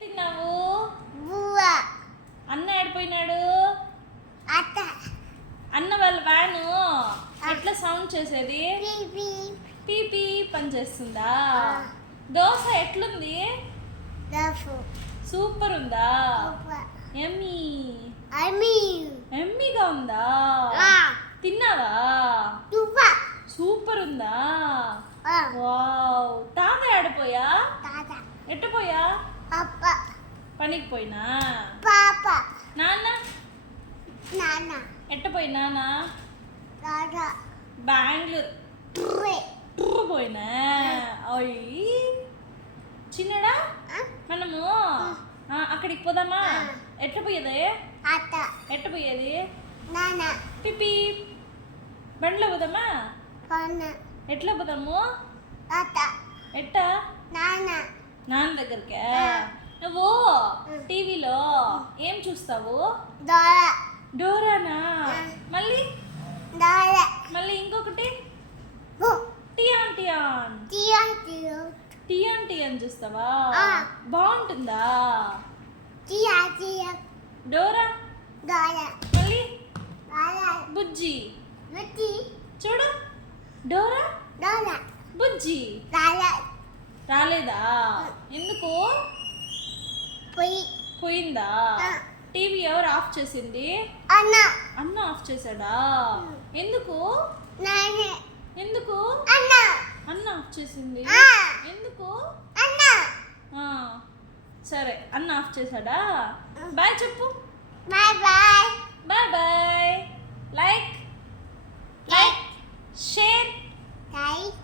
తిన్నావు? బువ్వ. అన్న ఎడిపోయినాడు? అత్త. అన్న వాళ్ళ వ్యాను ఎట్లా సౌండ్ చేసేది? పీపీ. పీపీ పని చేస్తుందా? దోశ ఎట్లుంది? దఫు. సూపర్ ఉందా? బువ్వ. ఎమ్మీ అమ్మి. ఎమ్మీగా ఉందా? తిన్నావా? దువ్వ. సూపర్ ఉందా? వావ్. తాత ఎడిపోయా? తాత. ఎట్టపోయా? అప్ప. పనికి పోయినా? పాప. నాన్న నాన్న. ఎట్టపోయి నాన్న? తాత. బెంగళూరు ట్రే. పోయినా? అయ్యి చిన్నడా మనము అక్కడికి పోదామా? ఎట్లా పోయేది? అత్త. ఎట్ట పోయేది? నాన్న. పిపి బండ్లో పోదామా? పన్న. ఎట్లా పోదాము? అత్త. ఎట్టా? నాన్న. నాన్న దగ్గరికా? నువ్వు టీవీలో ఏం చూస్తావు? దోర. డోరానా? మళ్ళీ దోర. మళ్ళీ ఇంకొకటి బు. టియాన్ టియాన్ టియన్ టియో. టియాన్ టియాన్ చూస్తావా? బాగుంటుందా? టియా టియా. డోరా దోర. మళ్ళీ దోర. బుజ్జి రుచి. చూడు డోరా దోర. బుజ్జి దోర. రాలేదా? ఎందుకు? పొయ్యి. పోయిందా? టీవీ ఎవరు ఆఫ్ చేసింది? అన్న. అన్న ఆఫ్ చేశాడా? ఎందుకు? నాన్న. ఎందుకు అన్న. అన్న ఆఫ్ చేసింది? ఎందుకు? అన్న. సరే అన్న ఆఫ్ చేశాడా? బాయ్ చెప్పు. Bye bye. Bye bye. Like like. Share like.